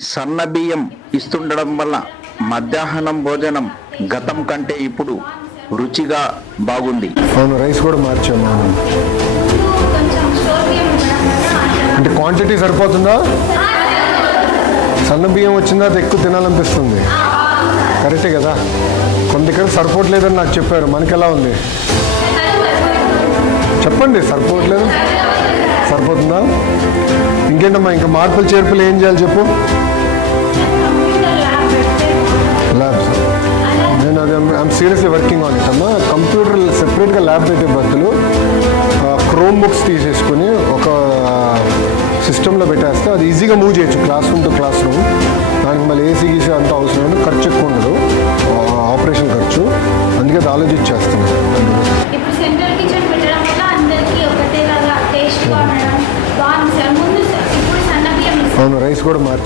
సన్న బియ్యం ఇస్తుండడం వల్ల మధ్యాహ్నం భోజనం గతం కంటే ఇప్పుడు రుచిగా బాగుంది. అవును రైస్ కూడా మార్చాము అంటే క్వాంటిటీ సరిపోతుందా? సన్న బియ్యం వచ్చిందా? ఎక్కువ తినాలనిపిస్తుంది. కరెక్టే కదా? కొన్ని దగ్గర సరిపోవట్లేదని నాకు చెప్పారు. మనకి ఎలా ఉంది? చెప్పండి సరిపోవట్లేదు. సరిపోతుందా? ఇంకేంటమ్మా ఇంకా మార్పులు చేర్పులు ఏం చేయాలి చెప్పు? ల్యాబ్ ల్యాబ్స్ నేను అది I'm seriously working on it అమ్మా. కంప్యూటర్ సెపరేట్గా ల్యాబ్ పెట్టే బదులు క్రోమ్ బుక్స్ తీసేసుకుని ఒక సిస్టంలో పెట్టేస్తే అది ఈజీగా మూవ్ చేయొచ్చు classroom to classroom దానికి మళ్ళీ ఏసీ గీసీ అంత అవసరం లేదు ఖర్చు ఎక్కువ ఉండదు. ఆపరేషన్ ఖర్చు. అందుకే అది ఆలోచించేస్తున్నాను ఇప్పుడు సెంట్రల్ కిచెన్ పెట్టడం వల్ల అవును రైస్ కూడా మార్చి.